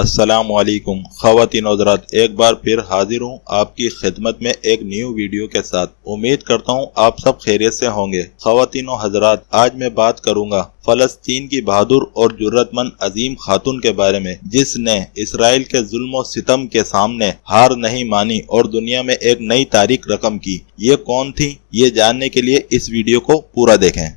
السلام علیکم خواتین و حضرات، ایک بار پھر حاضر ہوں آپ کی خدمت میں ایک نیو ویڈیو کے ساتھ۔ امید کرتا ہوں آپ سب خیریت سے ہوں گے۔ خواتین و حضرات، آج میں بات کروں گا فلسطین کی بہادر اور جرأت مند عظیم خاتون کے بارے میں، جس نے اسرائیل کے ظلم و ستم کے سامنے ہار نہیں مانی اور دنیا میں ایک نئی تاریخ رقم کی۔ یہ کون تھی؟ یہ جاننے کے لیے اس ویڈیو کو پورا دیکھیں۔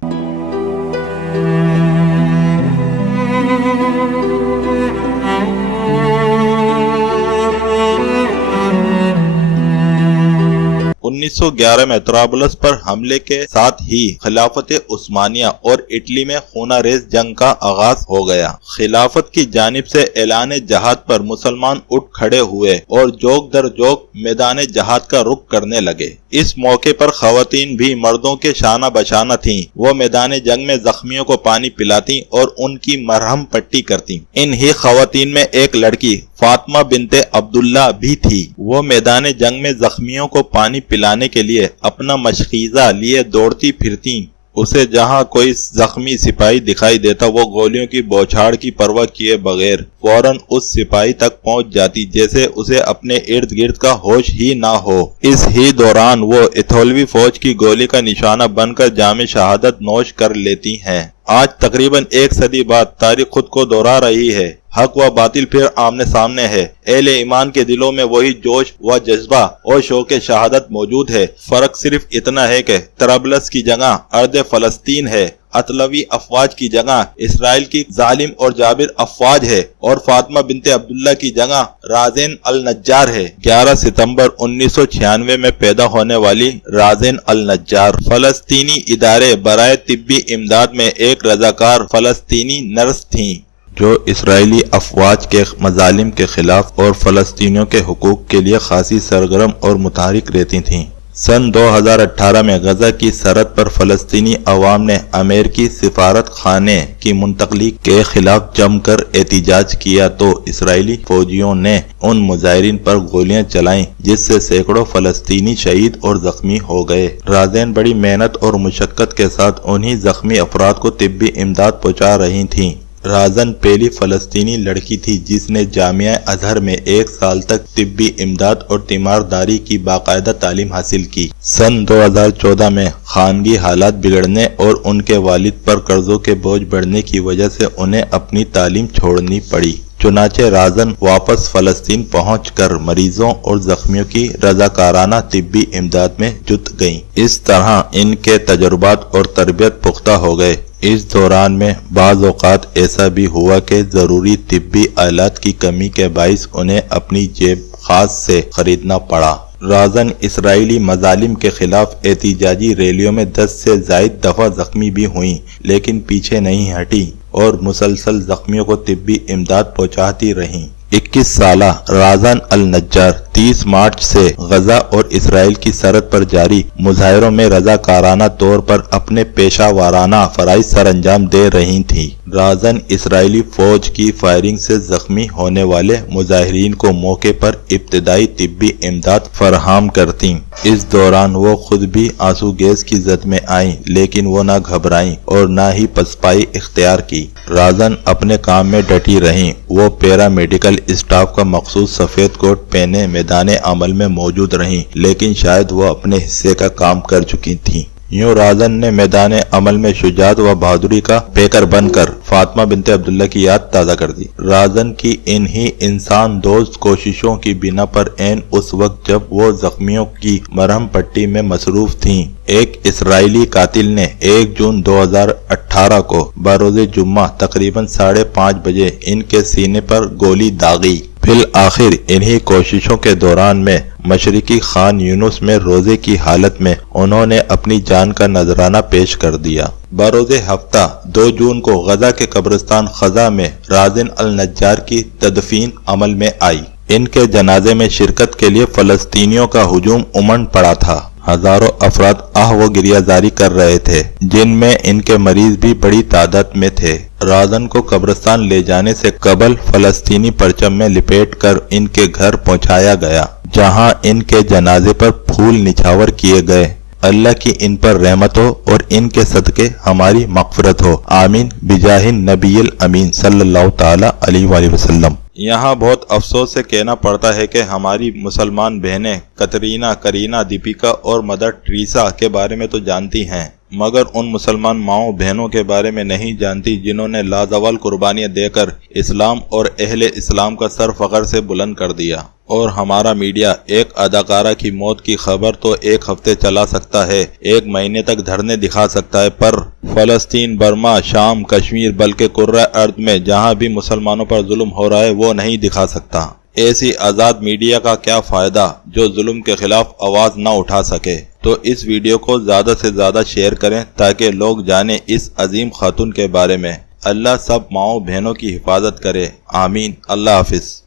1911 میں طرابلس پر حملے کے ساتھ ہی خلافت عثمانیہ اور اٹلی میں خونہ ریز جنگ کا آغاز ہو گیا۔ خلافت کی جانب سے اعلان جہاد پر مسلمان اٹھ کھڑے ہوئے اور جوگ در جوگ میدان جہاد کا رخ کرنے لگے۔ اس موقع پر خواتین بھی مردوں کے شانہ بشانہ تھیں۔ وہ میدان جنگ میں زخمیوں کو پانی پلاتی اور ان کی مرہم پٹی کرتی۔ انہی خواتین میں ایک لڑکی فاطمہ بنت عبداللہ بھی تھی۔ وہ میدان جنگ میں زخمیوں کو پانی پلانے کے لیے اپنا مشقیزہ لیے دوڑتی پھرتی۔ اسے جہاں کوئی زخمی سپاہی دکھائی دیتا، وہ گولیوں کی بوچھاڑ کی پرواہ کیے بغیر فوراً اس سپاہی تک پہنچ جاتی، جیسے اسے اپنے ارد گرد کا ہوش ہی نہ ہو۔ اس ہی دوران وہ ایتھولوی فوج کی گولی کا نشانہ بن کر جام شہادت نوش کر لیتی ہیں۔ آج تقریباً ایک صدی بعد تاریخ خود کو دوہرا رہی ہے۔ حق و باطل پھر آمنے سامنے ہے۔ اہل ایمان کے دلوں میں وہی جوش و جذبہ اور شوق شہادت موجود ہے۔ فرق صرف اتنا ہے کہ طرابلس کی جگہ ارض فلسطین ہے، اطلوی افواج کی جگہ اسرائیل کی ظالم اور جابر افواج ہے، اور فاطمہ بنت عبداللہ کی جگہ رازین النجار ہے۔ 11 ستمبر 1996 میں پیدا ہونے والی رازین النجار فلسطینی ادارے برائے طبی امداد میں ایک رضاکار فلسطینی نرس تھیں، جو اسرائیلی افواج کے مظالم کے خلاف اور فلسطینیوں کے حقوق کے لیے خاصی سرگرم اور متحرک رہتی تھیں۔ سن 2018 میں غزہ کی سرحد پر فلسطینی عوام نے امریکی سفارت خانے کی منتقلی کے خلاف جم کر احتجاج کیا تو اسرائیلی فوجیوں نے ان مظاہرین پر گولیاں چلائیں، جس سے سینکڑوں فلسطینی شہید اور زخمی ہو گئے۔ رازین بڑی محنت اور مشقت کے ساتھ انہی زخمی افراد کو طبی امداد پہنچا رہی تھیں۔ رازن پہلی فلسطینی لڑکی تھی جس نے جامعہ ازہر میں 1 سال تک طبی امداد اور تیمارداری کی باقاعدہ تعلیم حاصل کی۔ سن 2014 میں خانگی حالات بگڑنے اور ان کے والد پر قرضوں کے بوجھ بڑھنے کی وجہ سے انہیں اپنی تعلیم چھوڑنی پڑی۔ چنانچہ رازن واپس فلسطین پہنچ کر مریضوں اور زخمیوں کی رضاکارانہ طبی امداد میں جٹ گئیں۔ اس طرح ان کے تجربات اور تربیت پختہ ہو گئے۔ اس دوران میں بعض اوقات ایسا بھی ہوا کہ ضروری طبی آلات کی کمی کے باعث انہیں اپنی جیب خاص سے خریدنا پڑا۔ رازن اسرائیلی مظالم کے خلاف احتجاجی ریلیوں میں 10 سے زائد دفعہ زخمی بھی ہوئیں، لیکن پیچھے نہیں ہٹی اور مسلسل زخمیوں کو طبی امداد پہنچاتی رہیں۔ 21 سالہ رازن النجار 30 مارچ سے غزہ اور اسرائیل کی سرحد پر جاری مظاہروں میں رضاکارانہ طور پر اپنے پیشہ وارانہ فرائض سر انجام دے رہی تھیں۔ رازن اسرائیلی فوج کی فائرنگ سے زخمی ہونے والے مظاہرین کو موقع پر ابتدائی طبی امداد فراہم کرتیں۔ اس دوران وہ خود بھی آنسو گیس کی زد میں آئیں، لیکن وہ نہ گھبرائیں اور نہ ہی پسپائی اختیار کی۔ رازن اپنے کام میں ڈٹی رہیں۔ وہ پیرا میڈیکل اسٹاف کا مخصوص سفید کوٹ پہنے میدان عمل میں موجود رہیں، لیکن شاید وہ اپنے حصے کا کام کر چکی تھیں۔ یوں رازن نے میدان عمل میں شجاعت و بہادری کا پیکر بن کر فاطمہ بنت عبداللہ کی یاد تازہ کر دی۔ رازن کی انہی انسان دوست کوششوں کی بنا پر عین اس وقت جب وہ زخمیوں کی مرہم پٹی میں مصروف تھیں، ایک اسرائیلی قاتل نے 1 جون 2018 کو بروز جمعہ تقریباً 5:30 بجے ان کے سینے پر گولی داغی۔ بالآخر انہی کوششوں کے دوران میں مشرقی خان یونس میں روزے کی حالت میں انہوں نے اپنی جان کا نذرانہ پیش کر دیا۔ بروز ہفتہ 2 جون کو غزہ کے قبرستان خزہ میں رازن النجار کی تدفین عمل میں آئی۔ ان کے جنازے میں شرکت کے لیے فلسطینیوں کا ہجوم امنڈ پڑا تھا۔ ہزاروں افراد آہ و گریہ زاری کر رہے تھے، جن میں ان کے مریض بھی بڑی تعداد میں تھے۔ رازن کو قبرستان لے جانے سے قبل فلسطینی پرچم میں لپیٹ کر ان کے گھر پہنچایا گیا، جہاں ان کے جنازے پر پھول نچھاور کیے گئے۔ اللہ کی ان پر رحمت ہو اور ان کے صدقے ہماری مغفرت ہو، آمین بجاہ النبی الامین صلی اللہ تعالی علیہ وآلہ وسلم۔ یہاں بہت افسوس سے کہنا پڑتا ہے کہ ہماری مسلمان بہنیں کترینہ، کرینہ، دیپیکا اور مدر ٹریسا کے بارے میں تو جانتی ہیں، مگر ان مسلمان ماؤں بہنوں کے بارے میں نہیں جانتی جنہوں نے لازوال قربانیاں دے کر اسلام اور اہل اسلام کا سر فخر سے بلند کر دیا۔ اور ہمارا میڈیا ایک اداکارہ کی موت کی خبر تو ایک ہفتے چلا سکتا ہے، ایک مہینے تک دھرنے دکھا سکتا ہے، پر فلسطین، برما، شام، کشمیر بلکہ کرۂ ارض میں جہاں بھی مسلمانوں پر ظلم ہو رہا ہے وہ نہیں دکھا سکتا۔ ایسی آزاد میڈیا کا کیا فائدہ جو ظلم کے خلاف آواز نہ اٹھا سکے؟ تو اس ویڈیو کو زیادہ سے زیادہ شیئر کریں تاکہ لوگ جانیں اس عظیم خاتون کے بارے میں۔ اللہ سب ماؤں بہنوں کی حفاظت کرے، آمین۔ اللہ حافظ۔